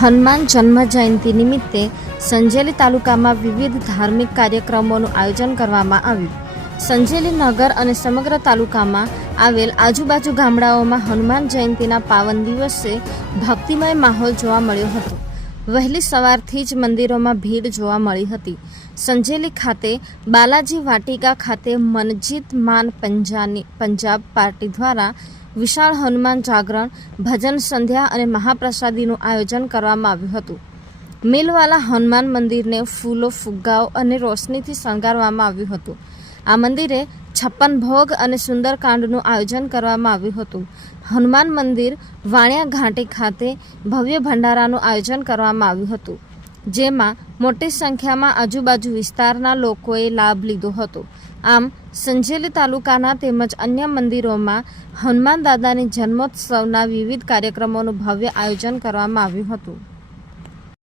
હનુમાન જન્મ જયંતિ નિમિત્તે સંજેલી તાલુકામાં વિવિધ ધાર્મિક કાર્યક્રમોનું આયોજન કરવામાં આવ્યું. સંજેલી નગર અને સમગ્ર તાલુકામાં આવેલ આજુબાજુ ગામડાઓમાં હનુમાન જયંતિના પાવન દિવસે ભક્તિમય માહોલ જોવા મળ્યો હતો. વહેલી સવારથી જ મંદિરોમાં ભીડ જોવા મળી હતી. સંજેલી ખાતે બાલાજી વાટિકા ખાતે મનજીત માન પંજાબ પાર્ટી દ્વારા વિશાળ હનુમાન જાગરણ, ભજન સંધ્યા અને મહાપ્રસાદીનું આયોજન કરવામાં આવ્યું હતું. મિલવાલા હનુમાન મંદિરને ફૂલો, ફુગ્ગાઓ અને રોશનીથી શણગારવામાં આવ્યું હતું. આ મંદિરે 56 ભોગ અને સુંદરકાંડનું આયોજન કરવામાં આવ્યું હતું. હનુમાન મંદિર વાણિયા ઘાટી ખાતે ભવ્ય ભંડારાનું આયોજન કરવામાં આવ્યું હતું, જેમાં મોટી સંખ્યામાં આજુબાજુ વિસ્તારના લોકોએ લાભ લીધો હતો. આમ સંજેલી તાલુકાના તેમજ અન્ય મંદિરોમાં હનુમાન દાદાની જન્મોત્સવના વિવિધ કાર્યક્રમોનું ભવ્ય આયોજન કરવામાં આવ્યું હતું.